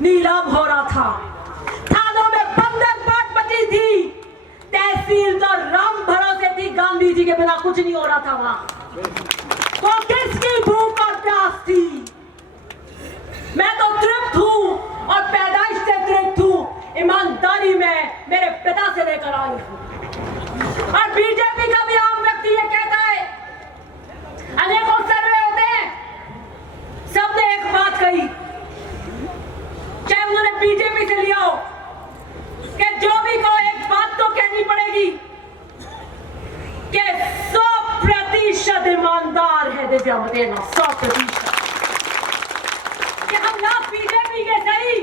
नीलाम हो रहा था, थानों में बंधक बाट बची थी, तहसील तो राम भरोसे थी, गांधी जी के बिना कुछ नहीं हो रहा था वहां। तो किसकी भूख और प्यास थी? मैं तो तृप्त हूं और पैदाइश से तृप्त हूं, ईमानदारी में मेरे पिता से लेकर आई हूं। और बीजेपी का भी आम व्यक्ति ये कहता है, अनेकों सर्वे होते हैं, सबने एक बात कही, चाहे उन्होंने बीजेपी से लिया हो, कि जो भी को एक बात तो कहनी पड़ेगी कि 100% ईमानदार है दिव्या मदेरणा, 100%। कि हम ना बीजेपी के सही,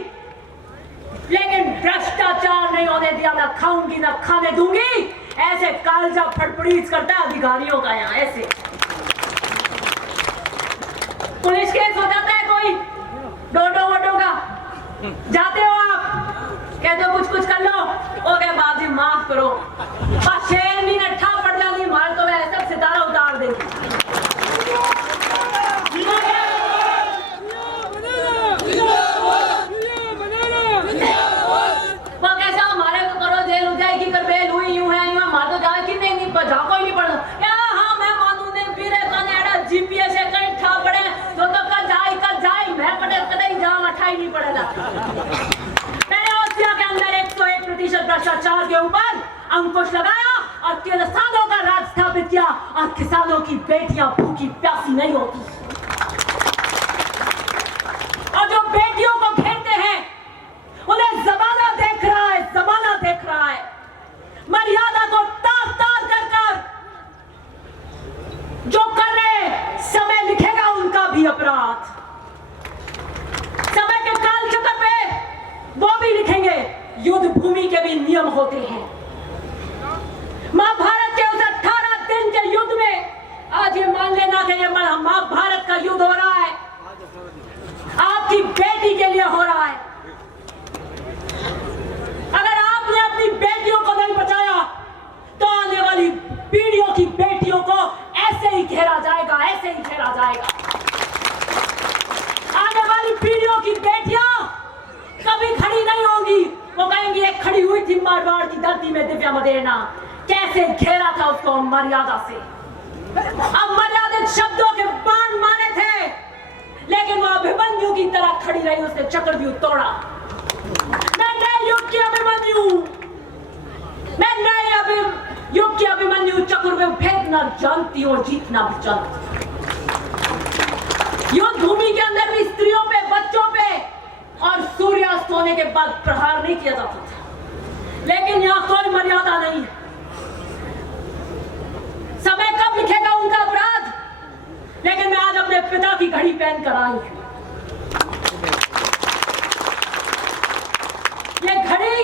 लेकिन भ्रष्टाचार नहीं होने दिया, ना खाऊंगी ना खाने दूंगी, ऐसे कालजा फड़फड़ीच करता है अधिकारियों का यहाँ ऐसे। पुलिस केस हो जाता है कोई डोडो वोडो का, जाते हो आप, कहते हो कुछ कर लो, ओके बाजी माफ करो, और 6 मिनट ठा पड़ जाती, मार तो वह सब सितारा उतार देगी। वो कैसा हमारे को करो, जेल हो जाएगी, कर बेल हुई यूं है यूं है, मार तो जाए कि नहीं जा कोई नहीं पड़ क्या। हाँ मैं मानू ने फिर कनेडा जीपीएस से कहीं ठा पड़े तो कर जाए मैं पड़े कहीं जाऊं अठाई नहीं पड़ेगा। मैंने ओसिया के अंदर 101% भ्रष्टाचार के ऊपर अंकुश लगाया और किसानों का राज स्थापित किया, और किसानों की बेटियां भूखी प्यासी नहीं होती। और जो बेटियों को घेरते हैं उन्हें जमाना देख रहा है, जमाना देख रहा है, मर्यादा को तार तार कर जो कर रहे, समय लिखेगा उनका भी अपराध, समय के काल चक्र पे वो भी लिखेंगे। युद्ध भूमि के भी नियम होते हैं। महाभारत के उस 18 दिन के युद्ध में आज ये मान लेना कि ये महाभारत का युद्ध हो रहा है, आपकी बेटी के लिए हो रहा है। अगर आपने अपनी बेटियों को नहीं बचाया तो आने वाली पीढ़ियों की बेटियों को ऐसे ही घेरा जाएगा, ऐसे ही घेरा जाएगा। आने वाली पीढ़ियों की बेटियां कभी खड़ी नहीं होंगी, वो कहेंगी एक खड़ी हुई थी मारवाड़ की धरती में दिव्या मदेरणा, कैसे घेरा था उसको मर्यादा से। अब मर्यादित शब्दों के बाण मारे थे, लेकिन वो अभिमन्यु की तरह खड़ी रही, उसने चक्रव्यूह तोड़ा। मैं नए युग की अभिमन्यु, मैं नए युग की अभिमन्यु, चक्रव्यूह फेंकना जानती हूँ, जीतना भी जानती हूँ। युद्ध भूमि के अंदर भी स्त्रियों पे, बच्चों पे और सूर्यास्त होने के बाद प्रहार नहीं किया जाता था, लेकिन यहाँ कोई मर्यादा नहीं है। समय कब लिखेगा उनका अपराध, लेकिन मैं आज अपने पिता की घड़ी पहन कर आई हूं। ये घड़ी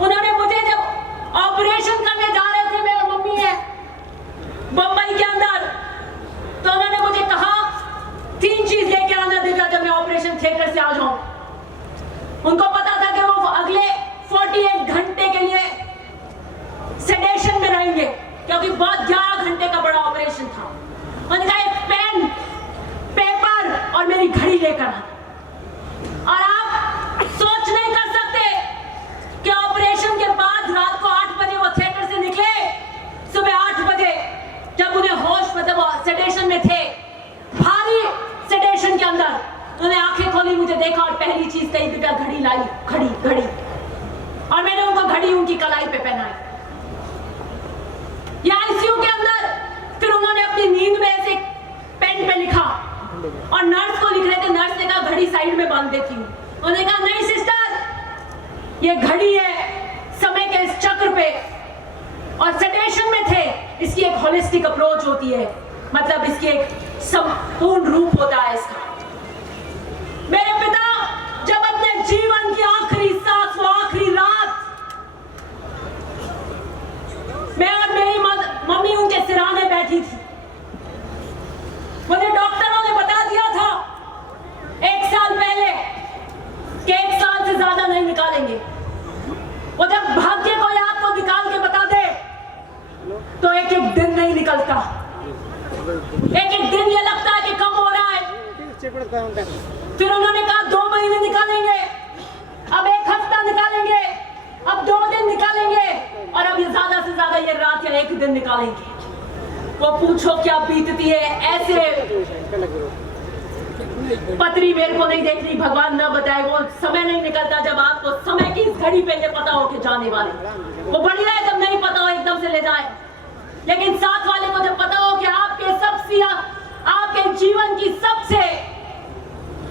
उन्होंने मुझे जब ऑपरेशन करने जा रहे थे, मेरा मम्मी है बंबई के अंदर, तो उन्होंने मुझे कहा 3 चीज लेकर आना दिव्या जब मैं ऑपरेशन थिएटर से आ जाऊं। उनको पता था कि वो अगले 48 घंटे के लिए सेडेशन में रहेंगे, क्योंकि बहुत 11 घंटे का बड़ा ऑपरेशन था। उन्होंने कहा एक पेन, पेपर और मेरी घड़ी लेकर आना। और आप सोच नहीं कर सकते कि ऑपरेशन के बाद रात को 8 बजे वो थिएटर से निकले, सुबह 8 बजे जब उन्हें होश, मतलब वो सेडेशन में थे, भारी सेडेशन के अंदर, उन्होंने आंखें खोली, मुझे देखा और पहली चीज कही दिव्या घड़ी लाई, घड़ी। और मैंने उनको घड़ी उनकी कलाई पे पहनाई। या आईसीयू के अंदर फिर उन्होंने अपनी नींद में ऐसे पेन पे लिखा और नर्स को लिख रहे थे, नर्स ने कहा घड़ी साइड में बांध देती हूँ। उन्होंने कहा नहीं सिस्टर, ये घड़ी है समय के इस चक्र पे, और सेडेशन में थे, इसकी एक होलिस्टिक अप्रोच होती है, मतलब इसकी एक संपूर्ण रूप होता है इसका। मेरे पिता जब अपने जीवन की आखिरी सांस, वो आखिरी रात, मैं और मेरी मम्मी उनके सिरहाने बैठी थी, मुझे डॉक्टरों ने बता दिया था 1 साल पहले कि 1 साल से ज्यादा नहीं निकालेंगे। वो जब भाग्य कोई आपको निकाल के बता दे तो एक एक दिन नहीं निकलता, एक एक दिन ये लगता है कि कम हो रहा है। फिर उन्होंने कहा 2 महीने निकालेंगे, अब 1 हफ्ता निकालेंगे, अब 2 दिन निकालेंगे और अब ये ज्यादा से ज्यादा ये रात या 1 दिन निकालेंगे। वो पूछो क्या बीतती है। ऐसे पत्री मेरे को नहीं देखनी, भगवान न बताए। वो समय नहीं निकलता जब आपको समय की इस घड़ी पे ये पता हो कि जाने वाले। वो बढ़िया है जब नहीं पता हो एकदम से ले जाए, लेकिन साथ वाले को जब पता हो कि आपके सबसे, आपके जीवन की सबसे,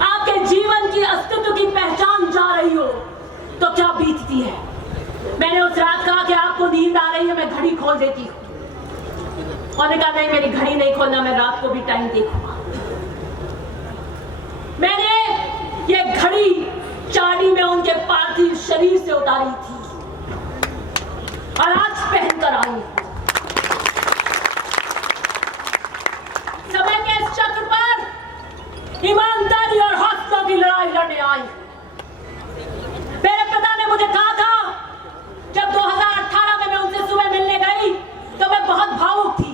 आपके जीवन की अस्तित्व की पहचान जा रही हो तो क्या बीतती है। मैंने उस रात कहा कि आपको नींद आ रही है, मैं घड़ी खोल देती हूँ। उन्होंने कहा नहीं, मेरी घड़ी नहीं खोलना, मैं रात को भी टाइम देखूंगा। मैंने ये घड़ी चांदी में उनके पार्थिव शरीर से उतारी थी और आज पहनकर आई हूं। समय के इस चक्र पर ईमानदारी और हौसलों की लड़ाई लड़ने आई। मेरे पिता ने मुझे कहा था, जब 2018 में मैं उनसे सुबह मिलने गई तो मैं बहुत भावुक थी।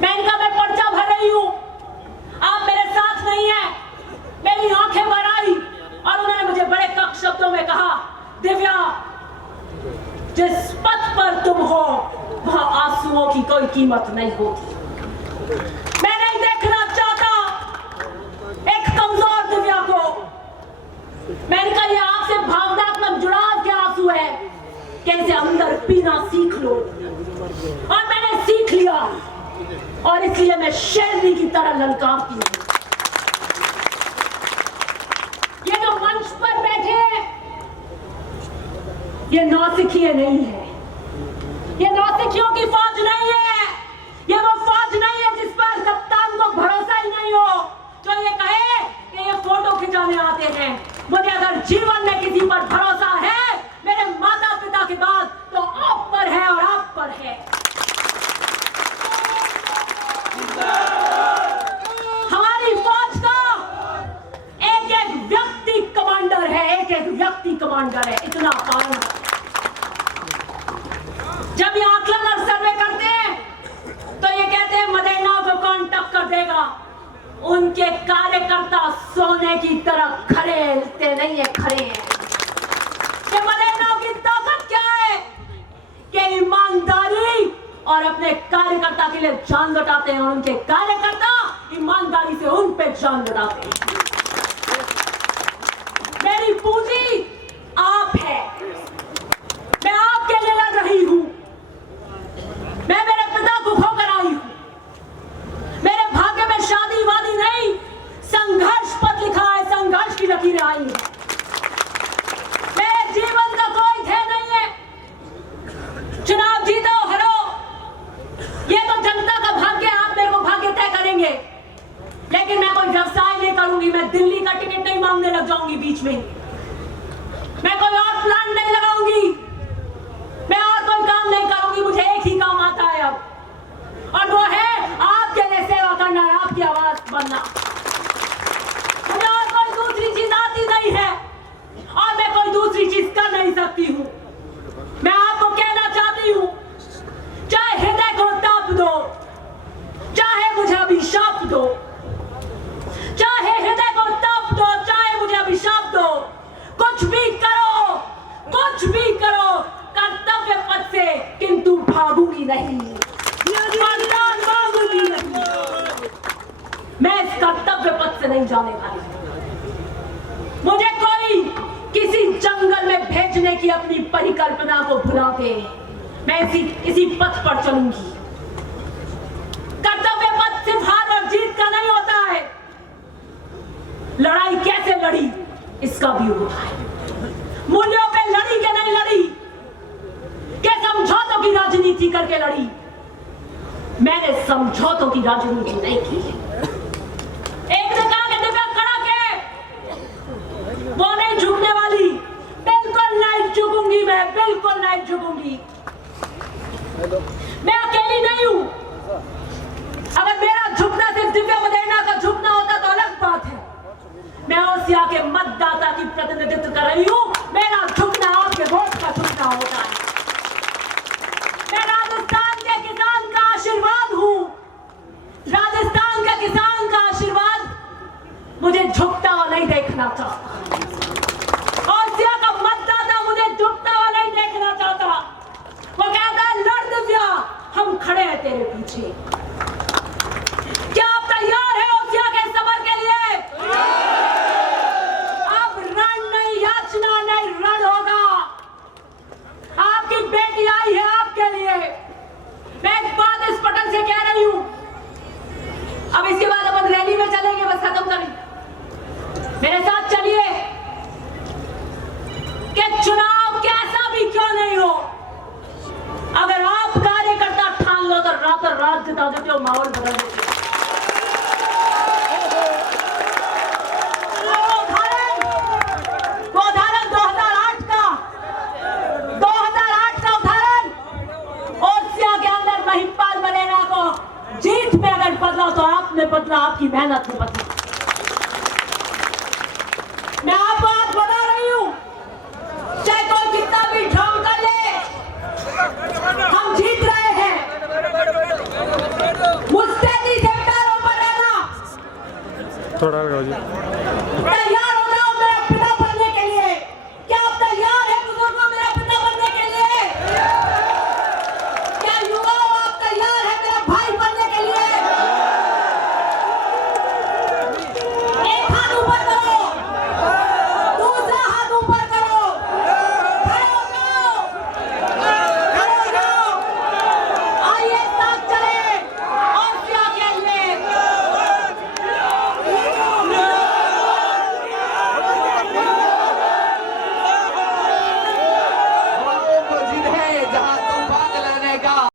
मैंने कहा मैं पर्चा भर रही हूं, आप मेरे साथ नहीं है। मेरी आंखें भर आई और उन्होंने मुझे बड़े कड़क शब्दों में कहा, दिव्या, जिस पथ पर तुम हो वहां आंसुओं की कोई कीमत नहीं होती। मैं नहीं देखना चाहता एक कमजोर दिव्या को। मैंने कहा ये आपसे भावनात्मक जुड़ाव के आंसू है कि इसे अंदर पीना सीख लो, और मैंने सीख लिया और इसलिए मैं शेरनी की तरह ललकारती हूं। ये जो मंच पर बैठे हैं ये नौसिखिए नहीं है, ये नौसिखियों की फौज नहीं है, ये वो फौज नहीं है जिस पर कप्तान को भरोसा ही नहीं हो, जो ये कहे कि ये फोटो खिंचाने आते हैं। मुझे अगर जीवन में किसी पर भरोसा है मेरे माता पिता के बाद तो आप पर है और आप पर है। हमारी फौज का एक एक व्यक्ति कमांडर है, एक एक व्यक्ति कमांडर है, इतना पालन। जब ये आकलन और सर्वे करते हैं तो ये कहते हैं मदेना को कौन टक्कर देगा। उनके कार्यकर्ता सोने की तरह खड़े हिलते नहीं है, खड़े हैं। कि मदेना की ताकत क्या है कि ईमानदारी और अपने कार्यकर्ता के लिए जान लौटाते हैं और उनके कार्यकर्ता ईमानदारी से उन पे जान लौटाते हैं। मेरी पूंजी आप है, मैं आपके लिए लड़ रही हूं। मैं मेरे पिता को खोकर आई हूं। मेरे भाग्य में शादी वादी नहीं, संघर्ष पथ लिखा है, संघर्ष की लकीरें आई है। मेरे जीवन का कोई ध्येय नहीं है चुनाव जीतो हरो, ये तो जनता का भाग्य है, आप मेरे को भाग्य तय करेंगे। लेकिन मैं कोई व्यवसाय नहीं करूंगी, मैं दिल्ली का टिकट नहीं मांगने लग जाऊंगी बीच में, मैं कोई और प्लान नहीं लगाऊंगी, मैं और कोई काम नहीं करूंगी। मुझे एक ही काम आता है अब, और वो है आपके लिए सेवा करना, आपकी आवाज बनना। मुझे और कोई दूसरी चीज आती नहीं है और मैं कोई दूसरी चीज कर नहीं सकती हूं। मैं आपको कहना चाहती हूं, चाहे हृदय को ताप दो, चाहे मुझे अभिशाप दो, चाहे हृदय को ताप दो, चाहे मुझे अभिशाप दो, कुछ भी करो, कुछ भी करो कर्तव्य पथ से, किंतु भागूंगी नहीं, भागूंगी नहीं। मैं इस कर्तव्य पथ से नहीं जाने वाली। मुझे कोई किसी जंगल में भेजने की अपनी परिकल्पना को भुला के मैं इसी पथ पर चलूंगी। कर्तव्य पथ सिर्फ हार और जीत का नहीं होता है, लड़ाई कैसे लड़ी इसका भी होता है। मूल्यों पे लड़ी के नहीं लड़ी, के समझौतों की राजनीति करके लड़ी। मैंने समझौतों की राजनीति नहीं की। एक ने कहा कि दिव्या खड़ा के वो नहीं झुकने वाली, बिल्कुल नहीं झुकूंगी, मैं बिल्कुल नहीं झुकूंगी। मैं अकेली नहीं हूं। अगर मेरा झुकना सिर्फ दिव्या मदेना का झुकना होता तो अलग बात है। मैं ओसिया के मतदाता की प्रतिनिधित्व कर रही हूं, मेरा झुकना आपके वोट का झुकना होता है। मैं राजस्थान के किसान का आशीर्वाद हूं। राजस्थान का किसान अब इसके बाद अपन रैली में चलेंगे, बस खत्म करें। मेरे साथ चलिए कि चुनाव कैसा भी क्यों नहीं हो, अगर आप कार्यकर्ता ठान लो तो रात जिता देते हो, माहौल बदल देते हो। वो उदाहरण 2008 का उदाहरण, ओसिया के अंदर महिपाल मरेना को जीत में अगर बदला तो आपने बदला, आपकी मेहनत ने बदला। मैं आपको आज बता रही हूं, चाहे कोई कितना भी ढोंग कर ले, हम जीत रहे हैं। मुस्तैदी से पैरों पर रहना, थोड़ा तैयार